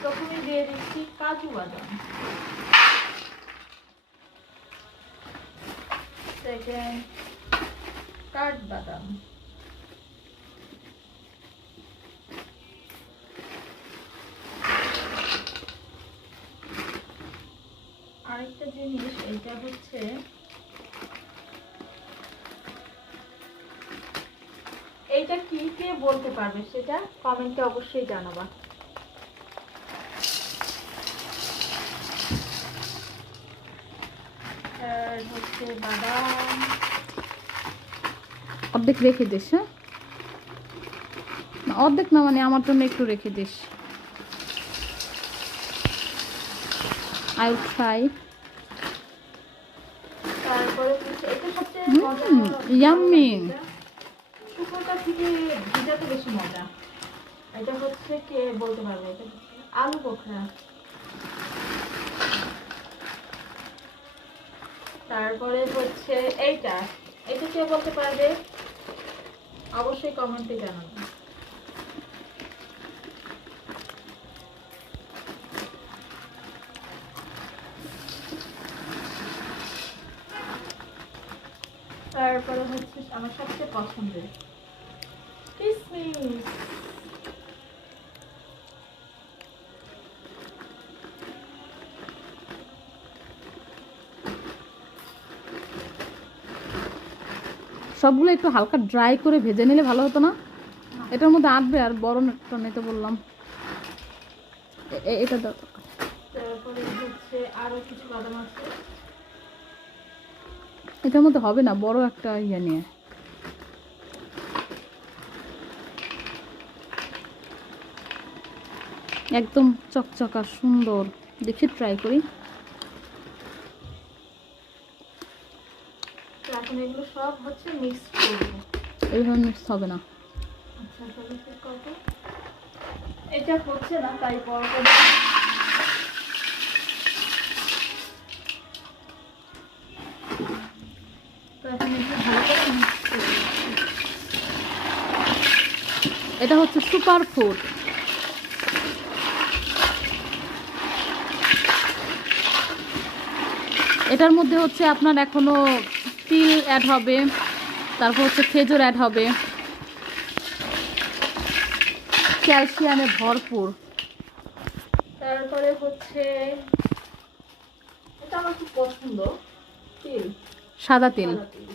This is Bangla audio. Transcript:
প্রথমে দিয়ে দিচ্ছি কাজু বাদাম, সেকেন্ড কাঠবাদাম, আরেকটা জিনিস এটা হচ্ছে এইটা কি কে বলতে পারবে সেটা কমেন্টে অবশ্যই জানাবা। আর হচ্ছে বাদাম অর্ধেক রেখে দিস। হ্যাঁ, অর্ধেক না, মানে আমার জন্য একটু রেখে দিস। I will try. তারপরে হচ্ছে এটা সবচেয়ে ইয়াম্মি। শুকনোটা থেকে ভিজাতে বেশি মজা। এটা হচ্ছে কে বলতে পারবে, এটা আলু বোখরা। তারপরে হচ্ছে এইটা, এটা কে বলতে পারবে অবশ্যই কমেন্টে জানাবেন। তারপরে হচ্ছে আমার সবচেয়ে পছন্দের কিসমিস। সবগুলো একটু হালকা ড্রাই করে ভেজে নিলে ভালো হতো না? এটার মধ্যে আটবে, আর বড় একটা নিতে বললাম। এটা দাও। তারপরে হচ্ছে আরো কিছু বাদাম আছে। এটার মধ্যে হবে না, বড় একটা ইয়ে নিয়ে। একদম চকচকা সুন্দর, দেখি ট্রাই করি। এখন এগুলো সব হচ্ছে মিক্স করব। এইভাবে মিক্স হবে না। আচ্ছা তাহলে কি করব, এটা হচ্ছে না তাই বড়টা তো এখন একটু ভালো করে মিক্স করব। এটা হচ্ছে সুপার ফুড। এটার মধ্যে হচ্ছে আপনার এখনো তিল অ্যাড হবে, তারপর হচ্ছে খেজুর অ্যাড হবে, ক্যালসিয়ামে ভরপুর। তারপরে হচ্ছে এটা আমার খুব পছন্দ, তিল, সাদা তিল। সাদা তিল।